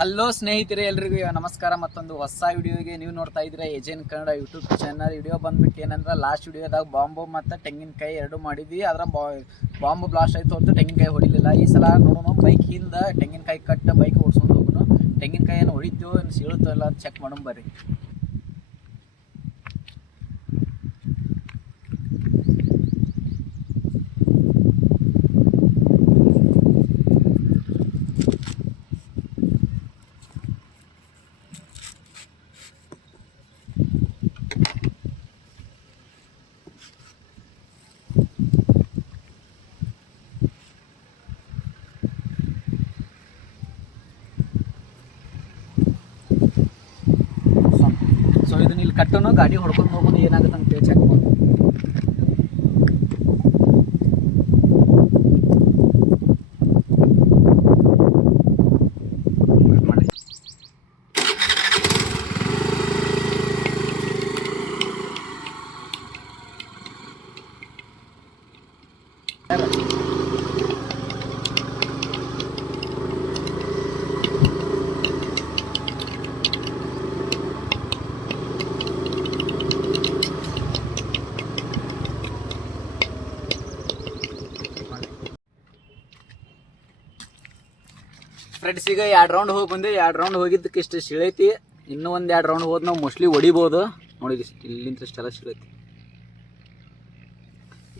Hello ಸ್ನೇಹಿತರೆ, ಎಲ್ರಿಗೂ ನಮಸ್ಕಾರ. ಮತ್ತೊಂದು ಹೊಸ ವಿಡಿಯೋಗೆ ನೀವು ನೋಡ್ತಾ ಇದ್ದೀರಾ agent Kannada YouTube channel. Video ಬಂದ್ಬಿಟ್ಟು ಏನಂದ್ರೆ, ಲಾಸ್ಟ್ ವಿಡಿಯೋದಾಗ ಬಾಂಬು ಮತ್ತು ತೆಂಗಿನಕಾಯಿ ಎರಡು ಮಾಡಿದ್ವಿ. ಅದರ ಬಾಂಬು ಬ್ಲಾಸ್ಟ್ ಆಯಿತು ಹೊರತು ತೆಂಗಿನಕಾಯಿ ಹೊಡಿಲಿಲ್ಲ. ಈ ಸಲ ನೋಡೋಣ, ಬೈಕ್ ಹಿಂದೆ ತೆಂಗಿನಕಾಯಿ ಕಟ್ಟು ಬೈಕ್ ಓಡಿಸ್ಕೊಂಡು ಹೋಗೋಣ. ತೆಂಗಿನಕಾಯಿಯನ್ನು ಹೊಡಿತೀವೋ ಸೀಳುತ್ತೋ ಇಲ್ಲ ಚೆಕ್ ಮಾಡೋಣ ಬರ್ರಿ. ಸೊ ಇದನ್ನ ಇಲ್ಲಿ ಕಟ್ಟೋನು ಗಾಡಿ ಹೊಡ್ಕೊಂಡು ಹೋಗೋನು ಏನಾಗುತ್ತೆ ಅಂತೇಳಿ ಚೆಕ್ ಮಾಡಿ. ಫ್ರೆಂಡ್ಸ್, ಈಗ 2 ರೌಂಡ್ ಹೋಗಿ ಬಂದೆ. 2 ರೌಂಡ್ ಹೋಗಿದ್ದಕ್ಕೆ ಇಷ್ಟು ಶಿಳೈತಿ. ಇನ್ನೂ ಒಂದು 2 ರೌಂಡ್ ಹೋದ್ ನಾವು ಮೋಸ್ಟ್ಲಿ ಹೊಡಿಬೋದು. ನೋಡಿ ಇಲ್ಲಿಂದ ಇಷ್ಟೆಲ್ಲ ಶಿಳೈತಿ.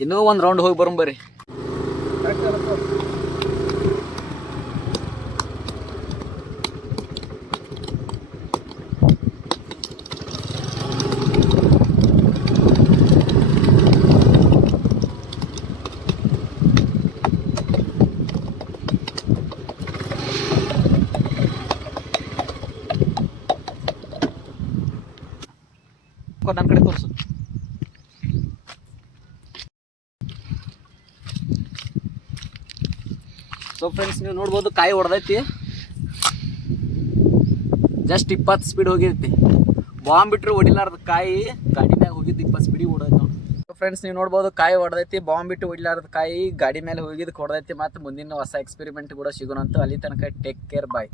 ಇನ್ನೂ ಒಂದು ರೌಂಡ್ ಹೋಗಿ ಬರೋಂಬರ್ರಿ. ನನ್ನ ಕಡೆ ತೋರಿಸು. ಸೊ ಫ್ರೆಂಡ್ಸ್, ನೀವು ನೋಡ್ಬೋದು ಕಾಯಿ ಹೊಡೆದೈತಿ. ಜಸ್ಟ್ 20 ಸ್ಪೀಡ್ ಹೋಗಿರ್ತಿ. ಬಾಂಬ್ ಬಿಟ್ಟರು ಹೊಡಿಲಾರ್ದ ಕಾಯಿ ಗಾಡಿ ಮ್ಯಾಗ ಹೋಗಿದ್ದು 20 ಸ್ಪೀಡಿಗೆ ಹೊಡೆದೈತಿ ನೋಡಿ. ಫ್ರೆಂಡ್ಸ್, ನೀವು ನೋಡ್ಬೋದು ಕಾಯಿ ಹೊಡೆದೈತಿ. ಬಾಂಬ್ ಬಿಟ್ಟು ಹೊಡಿಲಾರ್ದ ಕಾಯಿ ಗಾಡಿ ಮೇಲೆ ಹೋಗಿದ್ದಕ್ಕೆ ಹೊಡೆದೈತಿ. ಮತ್ತು ಮುಂದಿನ ಹೊಸ ಎಕ್ಸ್ಪೆರಿಮೆಂಟ್ ಕೂಡ ಸಿಗೋಣ ಅಂತ. ಅಲ್ಲಿ ತನಕ ಟೇಕ್ ಕೇರ್, ಬಾಯ್.